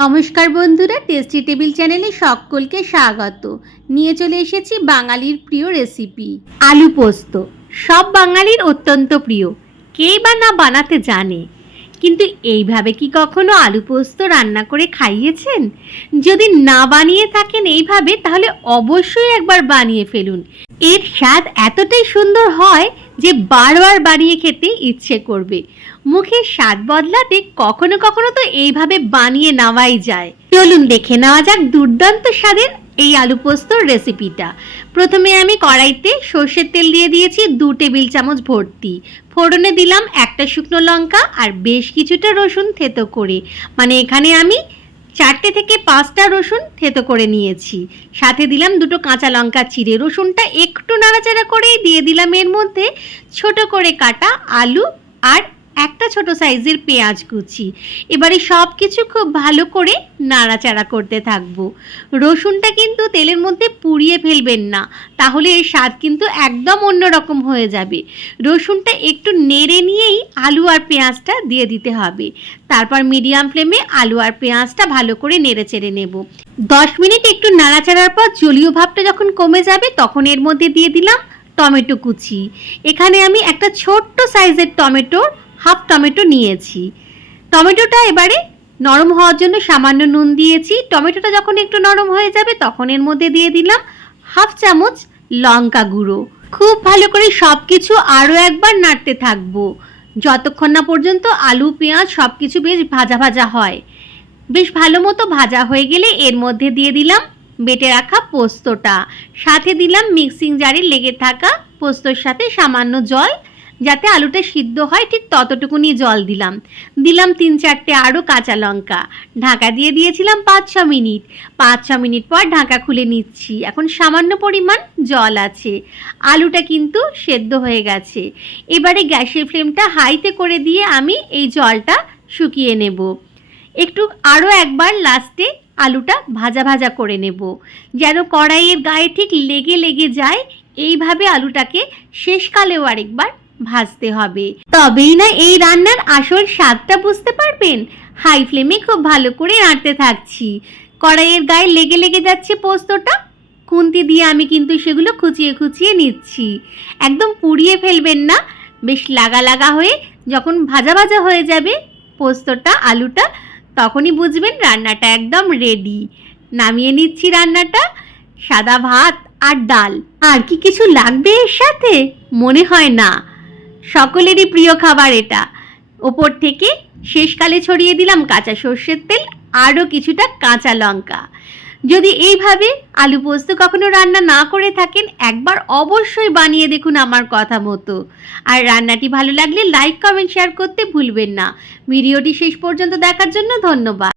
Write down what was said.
নমস্কার বন্ধুরা tasty table চ্যানেলে সকলকে স্বাগত। নিয়ে চলে এসেছি বাঙালির প্রিয় রেসিপি আলু পোস্ত। সব বাঙালির অত্যন্ত প্রিয়, কে বা না বানাতে জানে? কিন্তু এইভাবে কি কখনো আলু পোস্ত রান্না করে খাইয়েছেন? যদি না বানিয়ে থাকেন এইভাবে, তাহলে অবশ্যই একবার বানিয়ে ফেলুন। এর স্বাদ এতটাই সুন্দর হয় যে বারবার বানিয়ে খেতে ইচ্ছে করবে। মুখে স্বাদ বদলাতে কখনো কখনো তো এইভাবে বানিয়ে নেওয়াই যায়। চলুন দেখে নেওয়া যাক দুর্দান্ত স্বাদের এই আলু পোস্তর রেসিপিটা। প্রথমে আমি কড়াইতে সর্ষের তেল দিয়ে দিয়েছি দু টেবিল চামচ ভর্তি। ফোড়নে দিলাম একটা শুকনো লঙ্কা আর বেশ কিছুটা রসুন থেতো করে। মানে এখানে আমি চারটে থেকে পাঁচটা রসুন থেতো করে নিয়েছি। সাথে দিলাম দুটো কাঁচা লঙ্কা চিড়ে। রসুনটা একটু নাড়াচাড়া করেই দিয়ে দিলাম এর মধ্যে ছোট করে কাটা আলু আর একটা ছোট সাইজের পেঁয়াজ কুচি। এবারে সব কিছু খুব ভালো করে নাড়াচাড়া করতে থাকব। রসুনটা কিন্তু তেলের মধ্যে পুড়িয়ে ফেলবেন না, তাহলে এর স্বাদ কিন্তু একদম অন্যরকম হয়ে যাবে। রসুনটা একটু নেড়ে নিয়েই আলু আর পেঁয়াজটা দিয়ে দিতে হবে। তারপর মিডিয়াম ফ্লেমে আলু আর পেঁয়াজটা ভালো করে নেড়ে চেড়ে নেব। দশ মিনিট একটু নাড়াচাড়ার পর জলীয় ভাবটা যখন কমে যাবে, তখন এর মধ্যে দিয়ে দিলাম টমেটো কুচি। এখানে আমি একটা ছোট্ট সাইজের টমেটোর হাফ টমেটো নিয়েছি। টমেটোটা এবারে নরম হওয়ার জন্য সামান্য নুন দিয়েছি। টমেটোটা যখন একটু নরম হয়ে যাবে, তখন এর মধ্যে দিয়ে দিলাম হাফ চামচ লঙ্কা গুঁড়ো। খুব ভালো করে সব কিছু আরও একবার নাড়তে থাকব। যতক্ষণ না পর্যন্ত আলু, পেঁয়াজ সব কিছু বেশ ভাজা ভাজা হয়। বেশ ভালো মতো ভাজা হয়ে গেলে এর মধ্যে দিয়ে দিলাম বেটে রাখা পোস্তটা। সাথে দিলাম মিক্সিং জারে লেগে থাকা পোস্তর সাথে সামান্য জল যাতে আলুটা সিদ্ধ হয়, ঠিক ততটুকুনি জল দিলাম। দিলাম তিন চারটে আরও কাঁচা লঙ্কা। ঢাকা দিয়ে দিয়েছিলাম পাঁচ ছ মিনিট। পাঁচ ছ মিনিট পর ঢাকা খুলে নিচ্ছি। এখন সামান্য পরিমাণ জল আছে। আলুটা কিন্তু সেদ্ধ হয়ে গেছে। এবারে গ্যাসের ফ্লেমটা হাইতে করে দিয়ে আমি এই জলটা শুকিয়ে নেব। একটু আরও একবার লাস্টে আলুটা ভাজা ভাজা করে নেব। যেন কড়াইয়ের গায়ে ঠিক লেগে লেগে যায়। এইভাবে আলুটাকে শেষকালেও আরেকবার ভাজতে হবে। তবেই না এই রান্নার আসল স্বাদটা বুঝতে পারবেন? হাই ফ্লেমে খুব ভালো করে নাড়তে থাকছি। কড়াইয়ের গায়ে লেগে লেগে যাচ্ছে পোস্তটা। খুন্তি দিয়ে আমি কিন্তু সেগুলো খুচিয়ে খুচিয়ে নিচ্ছি। একদম পুড়িয়ে ফেলবেন না। বেশ লাগা লাগা হয়ে যখন ভাজা ভাজা হয়ে যাবে পোস্তটা, আলুটা, তখনই বুঝবেন রান্নাটা একদম রেডি নামিয়ে নিচ্ছি রান্নাটা। সাদা ভাত আর ডাল। আর কি কিছু লাগবে এর সাথে? মনে হয় না। সকলেরই প্রিয় খাবার এটা। ওপর থেকে শেষকালে ছড়িয়ে দিলাম কাঁচা সর্ষের তেল, আরও কিছুটা কাঁচা লঙ্কা। যদি এইভাবে আলু পোস্ত কখনো রান্না না করে থাকেন, একবার অবশ্যই বানিয়ে দেখুন আমার কথা মতো। আর রান্নাটি ভালো লাগলে লাইক, কমেন্ট, শেয়ার করতে ভুলবেন না। ভিডিওটি শেষ পর্যন্ত দেখার জন্য ধন্যবাদ।